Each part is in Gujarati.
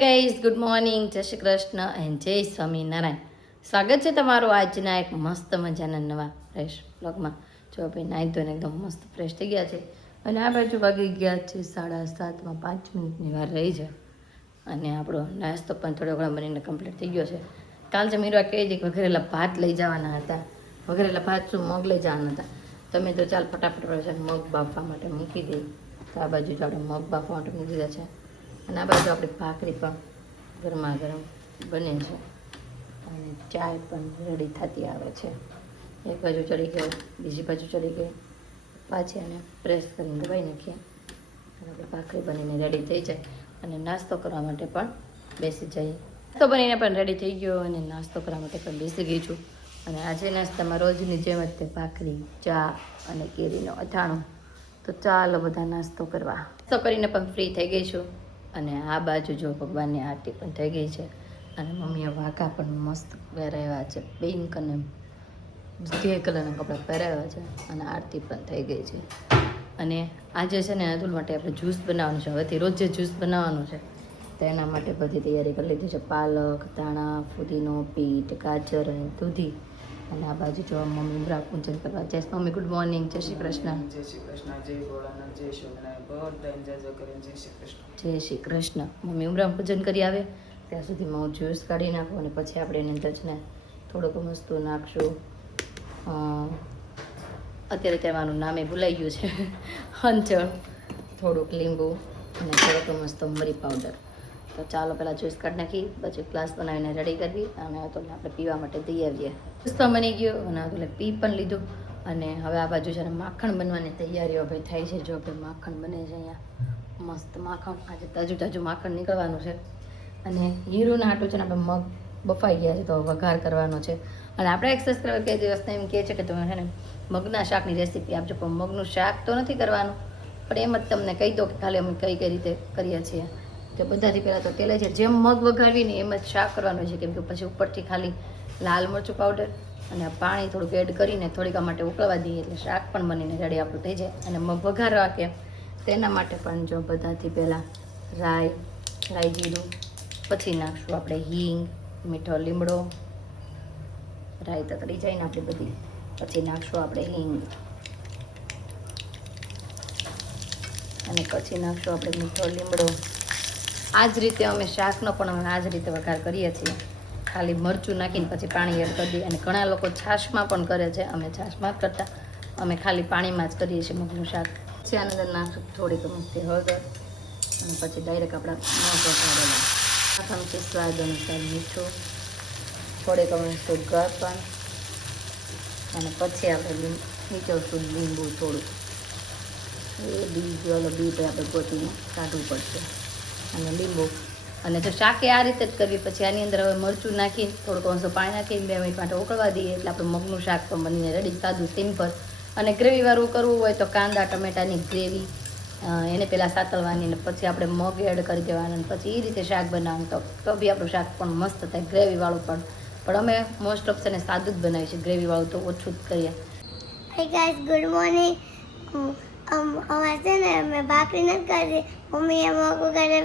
ગાઈઝ ગુડ મોર્નિંગ, જય શ્રી કૃષ્ણ એન્ડ જય સ્વામિનારાયણ. સ્વાગત છે તમારું આજના એક મસ્ત મજાના નવા ફ્રેશ બ્લોગમાં. જો આપણે નાહી ધોઈને એકદમ મસ્ત ફ્રેશ થઈ ગયા છે અને આ બાજુ વાગી ગયા છે 7:30. 5 મિનિટની વાર રહી છે અને આપણો નાસ્તો પણ થોડો ઘણો બનીને કમ્પ્લીટ થઈ ગયો છે. કાલ જે મીરવા કહે છે કે વઘરેલા ભાત લઈ જવાના હતા. વઘરેલા ભાત શું મગ લઈ જવાના હતા. તમે તો ચાલ ફટાફટ મગ બાફવા માટે મૂકી દઈએ. તો આ બાજુ આપણે મગ બાફવા માટે મૂકી દીધા છે અને આ બાજુ આપણી ભાખરી પણ ગરમા ગરમ બને છે અને ચાય પણ રેડી થતી આવે છે. એક બાજુ ચડી ગયો, બીજી બાજુ ચડી ગઈ, પાછી અને પ્રેસ કરીને દબાઈ નાખીએ અને આપણે ભાખરી બનીને રેડી થઈ જાય અને નાસ્તો કરવા માટે પણ બેસી જઈએ. નાસ્તો બનીને પણ રેડી થઈ ગયો અને નાસ્તો કરવા માટે પણ બેસી ગઈ છું. અને આજે નાસ્તામાં રોજની જેમ જ તે ભાખરી, ચા અને કેરીનો અથાણું. તો ચાલો બધા નાસ્તો કરવા. નાસ્તો કરીને પણ ફ્રી થઈ ગઈ છું અને આ બાજુ જો ભગવાનની આરતી પણ થઈ ગઈ છે અને મમ્મીએ વાઘા પણ મસ્ત પહેરાવ્યા છે. પિંક અને ગ્રે કલરના કપડાં પહેરાવ્યા છે અને આરતી પણ થઈ ગઈ છે. અને આજે છે ને અતુલ માટે આપણે જ્યુસ બનાવવાનું છે. હવેથી રોજ જે જ્યુસ બનાવવાનું છે તો એના માટે બધી તૈયારી કરી લીધી છે. પાલક, ધાણા, ફુદીનો, બીટ, ગાજર અને દૂધી. અને આ બાજુ જો મમ્મી ઉમરા પૂજન કરવા જય મમ્મી. ગુડ મોર્નિંગ, જય શ્રી કૃષ્ણ. જય શ્રી કૃષ્ણ, જય ભોળાનાથ, જય સ્વામિનારાયણ. બધાને જય જય કરીને જય શ્રી કૃષ્ણ. જય શ્રી કૃષ્ણ. મમ્મી ઉમરા પૂજન કરી આવે ત્યાં સુધીમાં હું જ્યુસ કાઢી નાખું અને પછી આપણે એની અંદર છે ને થોડુંક વસ્તુ નાખશું. અત્યારે તેમાંનું નામે ભૂલાઈ ગયું છે. હંચળ, થોડુંક લીંબુ અને થોડોક મસ્ત મરી પાવડર. તો ચાલો પહેલાં જ્યુસ કાઢી નાખી, પછી ગ્લાસ બનાવીને રેડી કરવી અને તો આપણે પીવા માટે દઈ આવીએ. જ્યુસ પણ બની ગયો અને તો પી પણ લીધું અને હવે આ બાજુ છે ને માખણ બનવાની તૈયારીઓ ભાઈ થાય છે. જો ભાઈ માખણ બને છે અહીંયા મસ્ત માખણ. આજે તાજું તાજું માખણ નીકળવાનું છે અને હીરુના હાટું છે ને આપણે મગ બફાઈ ગયા છે તો વઘાર કરવાનો છે. અને આપણે એક સબસ્ક્રાઈબર કે દિવસને એમ કહે છે કે તમે છે ને મગના શાકની રેસીપી આપજો, પણ મગનું શાક તો નથી કરવાનું, પણ એમ જ તમને કહી દો કે ખાલી અમે કઈ રીતે કરીએ છીએ. તો બધાથી પહેલાં તો તેલ છે જેમ મગ વઘારવીને એમ જ શાક કરવાનું છે, કેમ કે પછી ઉપરથી ખાલી લાલ મરચું પાવડર અને પાણી થોડુંક એડ કરીને થોડીક માટે ઉકળવા દઈએ એટલે શાક પણ બનીને રેડી આપણું થઈ જાય. અને મગ વઘારવા કે તેના માટે પણ જો બધાથી પહેલાં રાઈ જીરું, પછી નાખશું આપણે હિંગ, મીઠો લીમડો. રાઈ તતડી જાય ને આપણી બધી, પછી નાખશું આપણે હિંગ અને પછી નાખશું આપણે મીઠો લીમડો. આ જ રીતે અમે શાકનો પણ અમે આ જ રીતે વઘાર કરીએ છીએ, ખાલી મરચું નાખીને પછી પાણી એડ કરી દઈએ. અને ઘણા લોકો છાશમાં પણ કરે છે, અમે છાશમાં જ કરતા, અમે ખાલી પાણીમાં જ કરીએ છીએ મગનું શાક. પછી આની અંદર નાખશું થોડીક મસ્તી હળદર અને પછી ડાયરેક્ટ આપણા મગ વઘારેલા. ચમચી સ્વાદ અનુસાર મીઠું, થોડીક અમસ્તું ગળપણ અને પછી આપણે નીચોશું લીંબુ થોડું. એ બીટ આપણે ગોતીને કાઢવું પડશે અને લીંબુ. અને જો શાકે આ રીતે જ કરવી, પછી આની અંદર હવે મરચું નાખી થોડુંક અંશો પાણી નાખીને 2 મિનિટ માટે ઉકળવા દઈએ એટલે આપણે મગનું શાક પણ બનીને રેડી, સાદું સિમ્પલ. અને ગ્રેવીવાળું કરવું હોય તો કાંદા ટમેટાની ગ્રેવી એને પહેલાં સાતળવાની અને પછી આપણે મગ એડ કરી દેવાના અને પછી એ રીતે શાક બનાવવાનું તો બી આપણું શાક પણ મસ્ત થાય, ગ્રેવીવાળું પણ. પણ અમે મોસ્ટ ઓફ છે ને સાદું જ બનાવીએ છીએ, ગ્રેવીવાળું તો ઓછું જ કરીએ. Hi guys, good morning. અમારે છે ને અમે ભાખરી નથી કરી, મમ્મીએ મગ વઘારે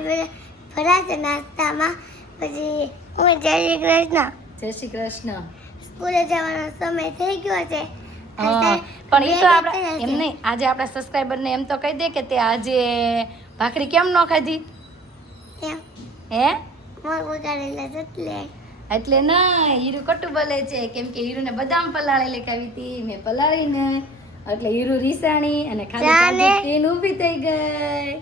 ભરા છે નાસ્તામાં. પછી હું જય શ્રી કૃષ્ણ. જય શ્રી કૃષ્ણ. સ્કૂલે જવાનો સમય થઈ ગયો છે. પણ એ તો આપણે એમ નહીં, આજે આપણા સબસ્ક્રાઈબરને એમ તો કહી દે કે તે આજે ભાખરી કેમ ન ખાધી? એમ હે મગ વઘારેલા એટલે ના, હીરુ કટું બોલે છે, કેમ કે હીરુને બદામ પલાળેલી ખાવી હતી, મેં પલાળીને એટલે હીરુ રીસાણી અને ખાલી તેલ ઊભી થઈ ગઈ.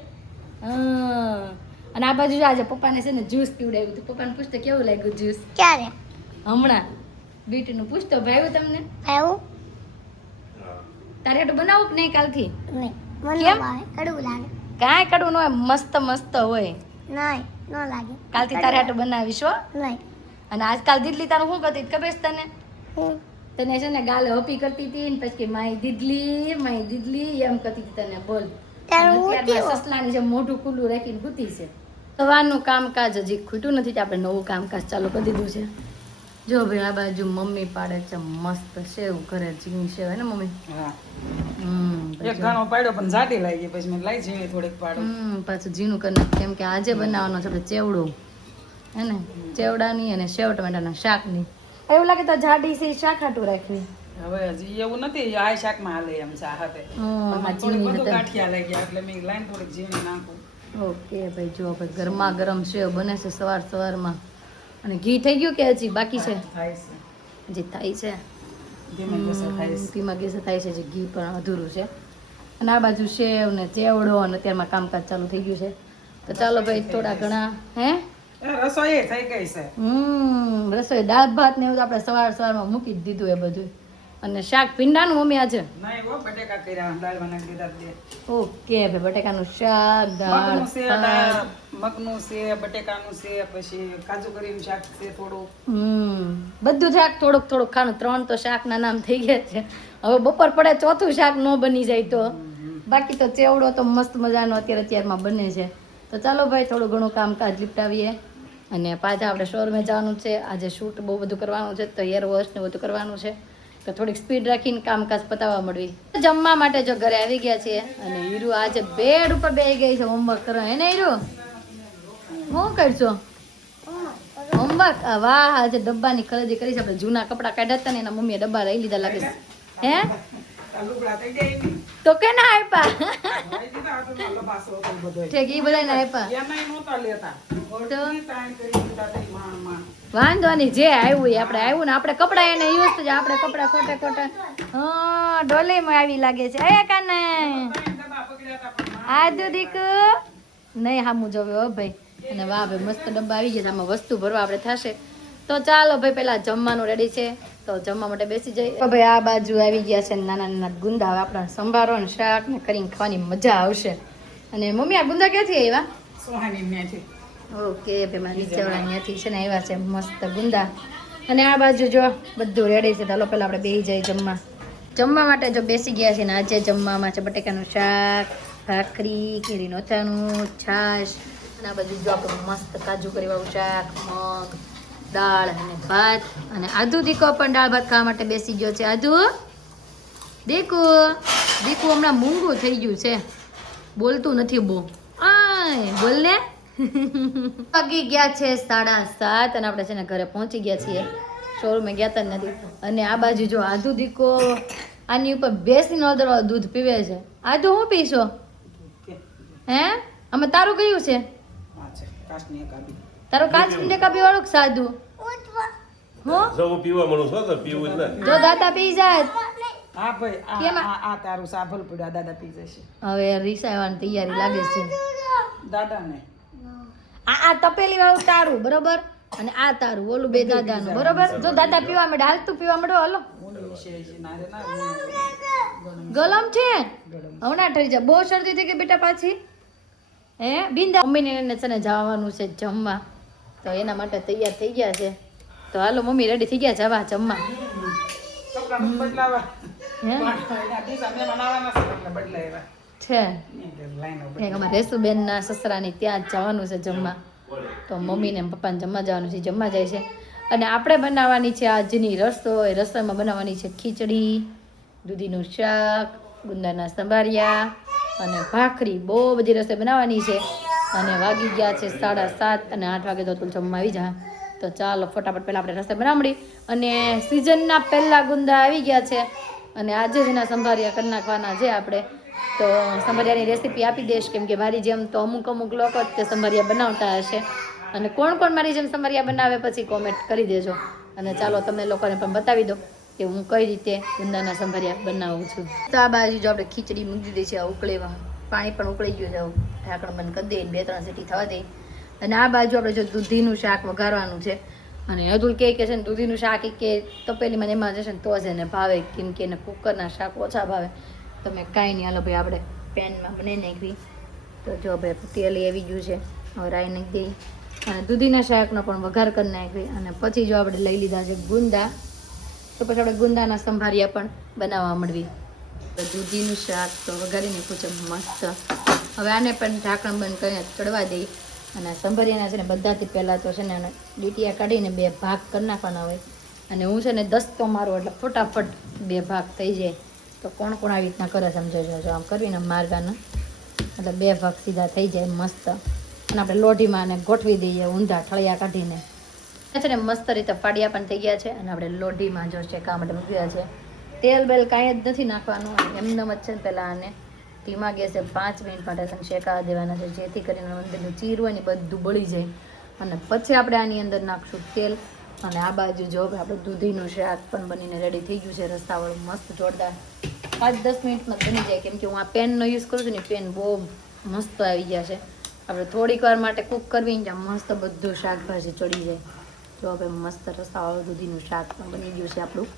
અને આ બાજુ આજે પપ્પાને છે ને જ્યુસ પીવડાવ્યું હતું. પપ્પાને પૂછતો કેવું લાગ્યું જ્યુસ? ક્યારે? હમણાં બીટનું પૂછતો ભાવ્યું તમને? આવું તારે એટલું બનાવું કે નહીં કાલથી? નહીં, મને કેમ? કડવું લાગે. કાંઈ કડવું ન હોય, મસ્ત મસ્ત હોય. નહીં, ન લાગે. કાલથી તારે આટલું બનાવીશ હો. નહીં. અને આજકાલ દીદલી તારું શું કરતી હતી ખબર છે તને? હું તને છે ને ગાલે હપી કરતી હતી ને પછી માય દીદલી એમ કરતી હતી તને. બોલ. સસલાની જેમ મોઢું ખુલ્લું રાખીને ઘૂતી છે. સવારનું કામકાજ હજી ખૂટ્યું નથી, આપણે નવું કામકાજ ચાલુ કરી દીધું છે. જો ભાઈ આ બાજુ મમ્મી પાડે છે મસ્ત સેવ, ઘરે ઝીણી સેવ હે ને મમ્મી? હા. એક ઘણો પાડ્યો પણ જાડી લાગી, પછી મેં લઈ જઈને થોડીક પાડો. પાછું ઝીણું કરી નાખ, કેમ કે આજે બનાવવાનો છે આપણે ચેવડો. હે ને ચેવડાની અને સેવ ટમેટાના શાકની એવું લાગે તો જાડી સી શાક હાટું રાખવી હવે હજી એવું નથી આ શાકમાં હાલે એમ છે આ હાથે હા, પણ ઝીણી થોડીક વધુ રીતે. ગાંઠિયા લઈ ગયા એટલે મેં લાઈન થોડીક ઝીણી નાખું. ઓકે ભાઈ જો ભાઈ ગરમા ગરમ સેવ બને છે સવારમાં અને ઘી થઈ ગયું કે હજી બાકી છે થાય છે હજી થાય છે ધીમે ગેસે થાય છે. ધીમા ગેસે થાય છે જે ઘી પણ અધૂરું છે અને આ બાજુ સેવ ને ચેવડો અને અત્યારમાં કામકાજ ચાલુ થઈ ગયું છે તો ચાલો ભાઈ થોડા ઘણા હે રસોઈ થઈ ગઈ છે. રસોઈ દાળ ભાત ને એવું તો આપણે સવારમાં મૂકી જ દીધું એ બધું અને શાક ભીંડાનું મમ્મી આજે નહીં હો બટેકા કર્યા દાળ બનાવી દીધા બે. ઓકે ભાઈ બટેકાનું શાક દાળ મગનું છે ભાત. મગનું છે બટેકાનું છે પછી કાજુ કરીનું શાક છે થોડું. બધું શાક થોડુંક થોડુંક ખાનું 3 તો શાકના નામ થઈ ગયા છે હવે બપોર પડે ચોથું શાક ન બની જાય તો બાકી તો ચેવડો તો મસ્ત મજાનો અત્યારમાં બને છે તો ચાલો ભાઈ થોડું ઘણું કામકાજ લીપટાવીએ અને પાછા આપણે શોરૂમે જવાનું છે આજે શૂટ બહુ બધું કરવાનું છે તો હેર વોશ ને બધું કરવાનું છે તો થોડીક સ્પીડ રાખીને કામકાજ પતાવવા મળવી જમવા માટે જો ઘરે આવી ગયા છીએ અને હીરુ આજે બેડ ઉપર બેસી ગઈ છે હોમવર્ક કરવા હે ને હીરુ શું કરશો હોમવર્ક વાહ આજે ડબ્બાની ખરીદી કરી છે આપણે જૂના કપડાં કાઢ્યા હતા ને એના મમ્મીએ ડબ્બા લઈ લીધા લાગે છે હે આ લુગડા થઈ ગયા એની. તો કે ના આપ્યા વાઈ દીધા આ તો નાનો પાસો હતો બધોય. ઠીક ઈ બધાને આપ્યા એમાંય નહોતા લેતા. ઓળખી તાણ કરી દીધા તે માણ. વાંધો નહીં જે આવ્યું એ આપણે આવ્યું ને આપણે કપડાં એને યુઝ થઈ જાય આપણે કપડાં ખોટે ખોટે હા ડોલીમાં આવી લાગે છે એ કાને ડબ્બા પકડ્યા હતા પણ માણ. આદુ દીકુ નહીં હામું જોવે હો ભાઈ અને વાહ ભાઈ મસ્ત ડબ્બા આવી ગયા છે આમાં વસ્તુ ભરવા આપણે થશે તો ચાલો ભાઈ પેલા જમવાનું રેડી છે તો જમવા માટે બેસી જઈએ તો ભાઈ આ બાજુ આવી ગયા છે નાના નાના ગુંદા હવે આપણે સંભારો ને શાક ને કરીને ખાવાની મજા આવશે અને મમ્મી આ ગુંદા ક્યાંથી આવ્યા સોહાની ન્યાથી. ઓકે ભાઈ મારા નીચેવાળા ત્યાંથી છે ને આવ્યા છે મસ્ત ગુંદા અને આ બાજુ જો બધું રેડી છે ચાલો પહેલાં આપણે બેસી જઈએ જમવા માટે જો બેસી ગયા છે ને આજે જમવામાં છે બટેકાનું શાક ભાખરી કેરીનું અથાણું છાશ અને આ બાજુ જો આપણે મસ્ત કાજુ કરીવાળું શાક મગ દાળ અને ભાત અને આદુ દીકો પણ દાળ ભાત ખાવા માટે બેસી ગયો છે આદુ દીકુ હમણાં મૂંગું થઈ ગયું છે બોલતું નથી બહુ આય બોલ ને વાગી ગયા છે 7:30 અને આપણે છે ને ઘરે પહોંચી ગયા છીએ શોરૂમે ગયા તા નથી અને આ બાજુ જો આદુ દીકો આની ઉપર બેસીને અદરવાળું દૂધ પીવે છે આદુ હું પીશો હે આમાં તારું કયું છે આ છે કાચની એક આબી. તારું કાચની ડેકાબી વાળું કે સાદું હો જો હું પીવા મળું છું તો પીવું જ ને જો દાદા પી જાય હા ભાઈ કેમાં? આ તારું સાભલ પડ્યા દાદા પી જશે. હવે રીસા આવવાની તૈયારી લાગે છે દાદાને આ તપેલી વાળું તારું બરોબર અને આ તારું ઓલું બે દાદાનું બરોબર જો દાદા પીવા માંડે હાલ તું પીવા માંડો હાલો ઊંડી છે નારે ના ગલમ છે હમણાં ઠરી જાય બહુ શરદી થઈ ગઈ બેટા પાછી હે બિંદા મમ્મીને એને છે ને જવાનું છે જમવા તો એના માટે તૈયાર થઈ ગયા છે તો હાલો મમ્મી રેડી થઈ ગયા જવા જમવા કપડા બદલાવા હે એના દીસા મેં બનાવવાના છે એટલે બદલાવ્યા છે લાઈન એક અમારા રેસુબેનના સસરાની ત્યાં જ જવાનું છે જમવા તો મમ્મી ને પપ્પાને જમવા જવાનું છે જમવા જાય છે અને આપણે બનાવવાની છે આજની રસોઈ રસોઈમાં બનાવવાની છે ખીચડી દૂધીનું શાક ગુંદાના સંભારિયા અને ભાખરી બહુ બધી રસોઈ બનાવવાની છે અને વાગી ગયા છે 7:30 અને 8 વાગે તો તું જમવા આવી જા તો ચાલો ફટાફટ પહેલાં આપણે રસોઈ બનાવડી અને સિઝનના પહેલાં ગુંદા આવી ગયા છે અને આજે જ એના સંભારિયા કરી નાખવાના છે આપણે તો સંભારિયાની રેસીપી આપી દઈશ કેમ કે મારી જેમ તો અમુક લોકો જ તે સંભારિયા બનાવતા હશે અને કોણ મારી જેમ સંભારિયા બનાવે પછી કોમેન્ટ કરી દેજો અને ચાલો તમને લોકોને પણ બતાવી દો કે હું કઈ રીતે ગુંદાના સંભારિયા બનાવું છું તો આ બાજુ જો આપણે ખીચડી મૂકી દીધી છે ઉકળેવા પાણી પણ ઉકળી ગયું છે ઢાંકણ બંધ કરી દઈએ 2-3 સીટી થવા દઈએ અને આ બાજુ આપણે જો દૂધીનું શાક વઘારવાનું છે અને અતુલ કહે છે ને દૂધીનું શાક કે તપેલીમાં એમાં જશે ને તો જ એને ભાવે કેમ કે એને કુકરના શાક ઓછા ભાવે તમે કાંઈ નહીં હાલો ભાઈ આપણે પેનમાં બનાવી નાખવી તો જો ભાઈ તેલ આવી ગયું છે હવે રાઈ નાખી દઈ અને દૂધીના શાકનો પણ વઘાર કરી નાખવી અને પછી જો આપણે લઈ લીધા છે ગુંદા તો પછી આપણે ગુંદાના સંભારિયા પણ બનાવવા મળવી તો દૂધીનું શાક તો વઘારી નાખ્યું છે મસ્ત હવે આને પણ ઢાંકણ બંધ કરીને ચડવા દઈ અને સંભારિયાના છે ને બધાથી પહેલાં તો છે ને આને ડીટીયા કાઢીને 2 ભાગ કરી નાખવાના હોય અને હું છે ને દસ્તો મારું એટલે ફટાફટ 2 ભાગ થઈ જાય તો કોણ આવી રીતના કરે સમજો જો આમ કરવીને મારવાના એટલે 2 ભાગ સીધા થઈ જાય મસ્ત અને આપણે લોઢીમાં અને ગોઠવી દઈએ ઊંધા ઠળિયા કાઢીને છે ને મસ્ત રીતે ફાડિયા પણ થઈ ગયા છે અને આપણે લોઢીમાં જો શેકા માટે મૂક્યા છે તેલ બેલ કાંઈ જ નથી નાખવાનું એમનેમ જ છે ને પહેલાં આને ધીમા ગેસે 5 મિનિટ માટે શેકાવા દેવાના છે જેથી કરીને અંદરનું ચીર હોય ને બધું બળી જાય અને પછી આપણે આની અંદર નાખશું તેલ અને આ બાજુ જો આપણે દૂધીનું શાક પણ બનીને રેડી થઈ ગયું છે રસાવાળું મસ્ત જોરદાર 5-10 મિનિટમાં બની જાય કેમ કે હું આ પેનનો યુઝ કરું છું ને પેન બહુ મસ્ત આવી ગયા છે આપણે થોડીક વાર માટે કૂક કરવી ને ત્યાં મસ્ત બધું શાકભાજી ચડી જાય તો હવે મસ્ત રસાવાળું દૂધીનું શાક પણ બની ગયું છે આપણું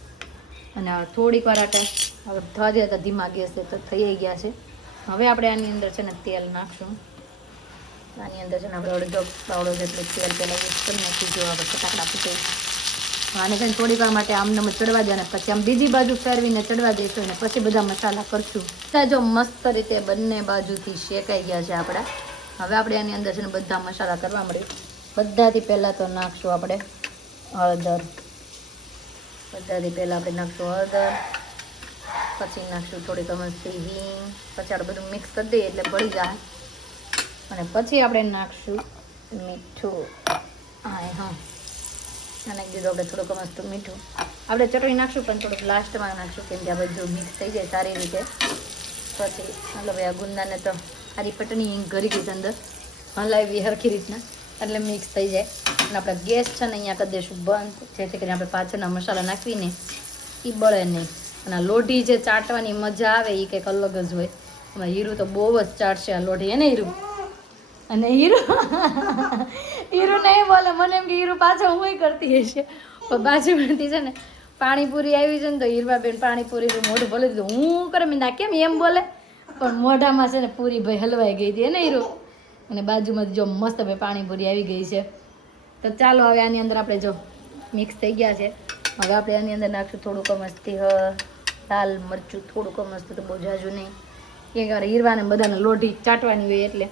અને હવે થોડીક વાર આટે હવે થવા દે હતા ધીમા ગેસે તો થઈ ગયા છે હવે આપણે આની અંદર છે ને તેલ નાખશું આની અંદર છે ને આપણે અડધો પાવડો જેટલું તેલ પહેલાં યુઝ કરી નાખીશું જો આપણે ફટાકડા ફૂટી આને છે ને થોડીક વાર માટે આમને ચડવા દે અને પછી આમ બીજી બાજુ ફેરવીને ચડવા દઈશું અને પછી બધા મસાલા કરશું જો મસ્ત રીતે બંને બાજુથી શેકાઈ ગયા છે આપણા હવે આપણે આની અંદર છે ને બધા મસાલા કરવા મળ્યું બધાથી પહેલાં તો નાખશું આપણે હળદર બધાથી પહેલાં આપણે નાખશું હળદર પછી નાખશું થોડીક મસ્તી હિંગ પછી આપણે બધું મિક્સ કરી દઈએ એટલે ભળી જાય અને પછી આપણે નાખશું મીઠું હા નાખી દીધું આપણે થોડુંક મસ્ત મીઠું આપણે ચટણી નાખશું પણ થોડુંક લાસ્ટમાં નાખશું કેમ કે આ બધું મિક્સ થઈ જાય સારી રીતે પછી મતલબ આ ગુંદાને તો સારી પટણી હિંગ ઘરી ગઈ છે અંદર હલાવી સરખી રીતના એટલે મિક્સ થઈ જાય અને આપણે ગેસ છે ને અહીંયા કરી દઈશું બંધ જેથી કરીને આપણે પાછળના મસાલા નાખવીને એ બળે નહીં અને આ લોઢી જે ચાટવાની મજા આવે એ કંઈક અલગ જ હોય અમારે હીરું તો બહુ જ ચાટશે આ લોઢી એને હીરું અને હીરું નહીં બોલે મને એમ કે હીરું પાછળ હું કરતી હશે પણ બાજુમાંથી છે ને પાણીપુરી આવી છે ને તો હીરવાબેન પાણીપુરીનું મોઢું બોલી દીધું હું કરે મેં ના કેમ એમ બોલે પણ મોઢામાં છે ને પૂરી ભાઈ હલવાઈ ગઈ હતી એને હીરું અને બાજુમાંથી જો મસ્ત ભાઈ પાણીપુરી આવી ગઈ છે તો ચાલો હવે આની અંદર આપણે જો મિક્સ થઈ ગયા છે હવે આપણે આની અંદર નાખશું થોડુંક મસ્તી લાલ મરચું થોડુંક મસ્ત તો બહુ જાજુ નહીં કે હીરવાને બધાને લોઢી ચાટવાની હોય એટલે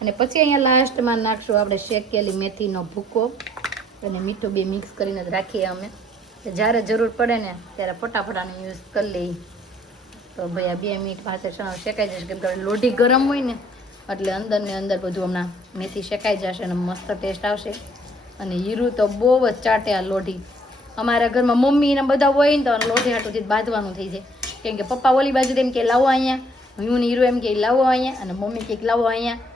અને પછી અહીંયા લાસ્ટમાં નાખશું આપણે શેકેલી મેથીનો ભૂકો અને મીઠું બે મિક્સ કરીને જ રાખીએ અમે જ્યારે જરૂર પડે ને ત્યારે ફટાફટ આનો યુઝ કરી લઈએ તો ભાઈ આ 2 મિનિટ પાસે શેકાઈ જશે કેમ કે લોઢી ગરમ હોય ને એટલે અંદર ને અંદર બધું હમણાં મેથી શેકાઈ જશે અને મસ્ત ટેસ્ટ આવશે અને હીરું તો બહુ જ ચાટે આ લોઢી અમારા ઘરમાં મમ્મી ને બધા હોય ને તો લોઢી હાટુંથી બાંધવાનું થઈ જાય કેમ કે પપ્પા ઓલી બાજુ એમ કે લાવો અહીંયા હું ને હીરો એમ કે લાવો અહીંયા અને મમ્મી કંઈક લાવો અહીંયા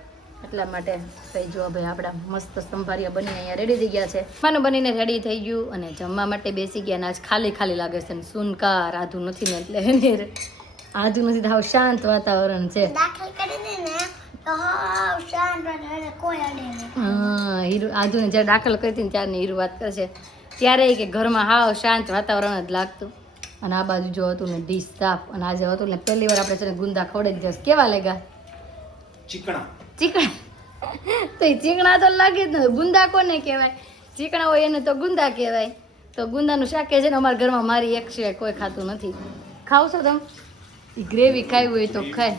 એટલા માટે થઈ જો ભાઈ આપણા મસ્ત સંભારિયા બનીને અહીંયા રેડી થઈ ગયા છે જમવાનું બનીને રેડી થઈ ગયું અને જમવા માટે બેસી ગયા ને આજ ખાલી ખાલી લાગે છે ને સુનકાર આધું નથી ને એટલે આધું નથી હાવ શાંત વાતાવરણ છે દાખલ કરી દે ને તો હાવ શાંત વાતાવરણ કોઈ અડે નહીં હા હીરો આધુને જ્યારે દાખલ કરી હતી ને ત્યારની હીરો વાત કરશે ત્યારે કે ઘરમાં હાવ શાંત વાતાવરણ જ લાગતું અને આ બાજુ જો હતું ને ડીશ સાફ અને આજે હતું ને પહેલી વાર આપણે છે ને ગુંદા ખવડાવી જશે કેવા લાગ્યા ચીકણા તો એ ચીકણા તો લાગે જ ને ગુંદા કોને કહેવાય ચીકણા હોય એને તો ગુંદા કહેવાય તો ગુંદાનું શાક છે ને અમારા ઘરમાં મારી એક સિવાય કોઈ ખાતું નથી ખાવશો તમે એ ગ્રેવી ખાવી હોય તો ખાય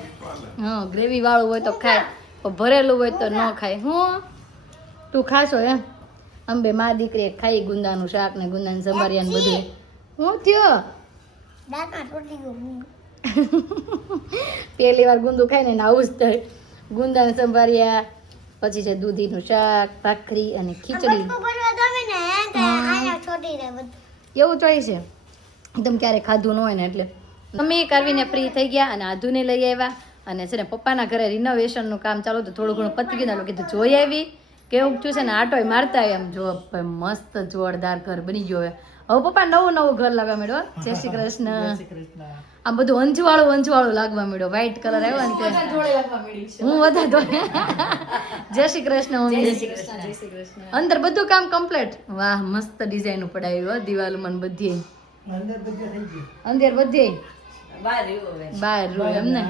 હા ગ્રેવી વાળું હોય તો ખાય પણ ભરેલું હોય તો ન ખાય હું તું ખાશો એમ અંબે મા દીકરી ખાઈ ગુંદાનું શાક ને ગુંદાનું સંભારિયા ને બધું હું થયો દાંતમાં તૂટી ગયું પહેલી વાર ગુંદું ખાય ને આવું જ થાય ગુંદાનું સંભારિયા પછી છે દૂધીનું શાક ભાખરી અને ખીચડી એવું ચોઈ છે એકદમ ક્યારે ખાધું ન હોય ને એટલે અમે કરવીને ફ્રી થઈ ગયા અને આધુને લઈ આવ્યા અને છે ને પપ્પાના ઘરે રિનોવેશનનું કામ ચાલુ હતું થોડું ઘણું પતી ગયું કીધું જોઈ આવી કેવું થયું છે ને આટોય મારતા આવી એમ જો ભાઈ મસ્ત જોરદાર ઘર બની ગયો હવે પપ્પા નવું ઘર લાગવા માંડ્યો જય શ્રી કૃષ્ણ આમ બધું અંજવાળું લાગવા માંડ્યો વ્હાઈટ કલર આવ્યો ને હું વધારે જય શ્રી કૃષ્ણ અંદર બધું કામ કમ્પ્લીટ વાહ મસ્ત ડિઝાઇન પડાવ્યું દિવાલમાં બધી અંદર બધી બહાર એમ ને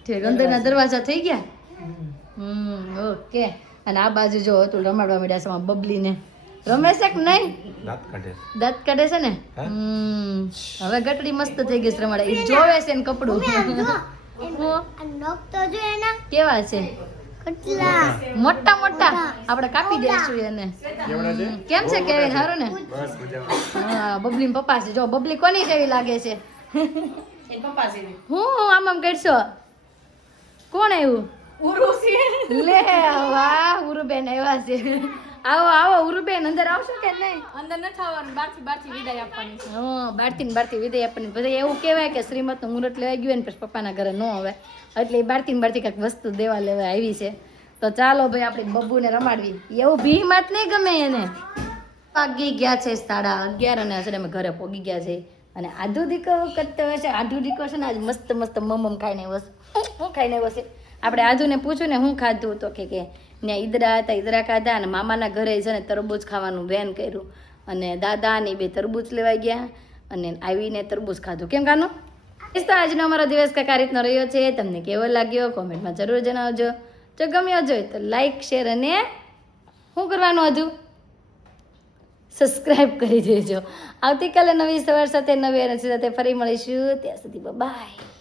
ઠીક અંદરના દરવાજા થઈ ગયા ઓકે અને આ બાજુ જો હતું રમાડવા માંડ્યા છે બબલીને રમે છે કે નહીં દાંત કાઢે છે ને હવે ગટડી મસ્ત થઈ ગઈ છે રમાડે એ જોવે છે ને કપડું કેવા છે મોટા આપણે કાપી દઈશું એને કેમ છે કેવી સારું ને હા બબલી પપ્પા છે જો બબલી કોની જેવી લાગે છે હું આમ કરશો કોણ આવ્યું લે વાહ ઉરુબેન આવ્યા છે. આવો આવો ઉરુબેન અંદર આવશો કે નહીં? અંદર ન થવાનું, બારથી વિદાય આપવાની છે. હા બારથી વિદાય આપવાની. બધા એવું કહેવાય કે શ્રીમતનું મુહૂર્ત લેવા ગયું ને પછી પપ્પાના ઘરે ન આવે એટલે એ બારથી કંઈક વસ્તુ દેવા લેવા આવી છે. તો ચાલો ભાઈ આપણે બબ્બુને રમાડવી. એવું ભી માત નહીં ગમે એને. વાગી ગયા છે 11:30 અને આજે અમે ઘરે પહોંચી ગયા છે. અને આધુ દીકો કરતો હશે. આધુ દીકો છે ને આજ મસ્ત મસ્ત મમમ ખાઈને વસ. હું ખાઈને વસે આપણે આધુને પૂછ્યું ને હું ખાધું તો કે ત્યાં ઈદરા હતા, ઈદરા ખાધા અને મામાના ઘરે છે ને તરબૂચ ખાવાનું બેન કર્યું અને દાદા ને 2 તરબૂચ લેવા ગયા અને આવીને તરબૂચ ખાધું. કેમ કાનું? તો આજનો અમારો દિવસ કંઈક આ રીતનો રહ્યો છે. તમને કેવો લાગ્યો કોમેન્ટમાં જરૂર જણાવજો. જો ગમ્યો જોઈએ તો લાઈક શેર અને શું કરવાનું હજુ સબસ્ક્રાઈબ કરી દેજો. આવતીકાલે નવી સવાર સાથે નવી એનર્જી સાથે ફરી મળીશું. ત્યાં સુધી બાય.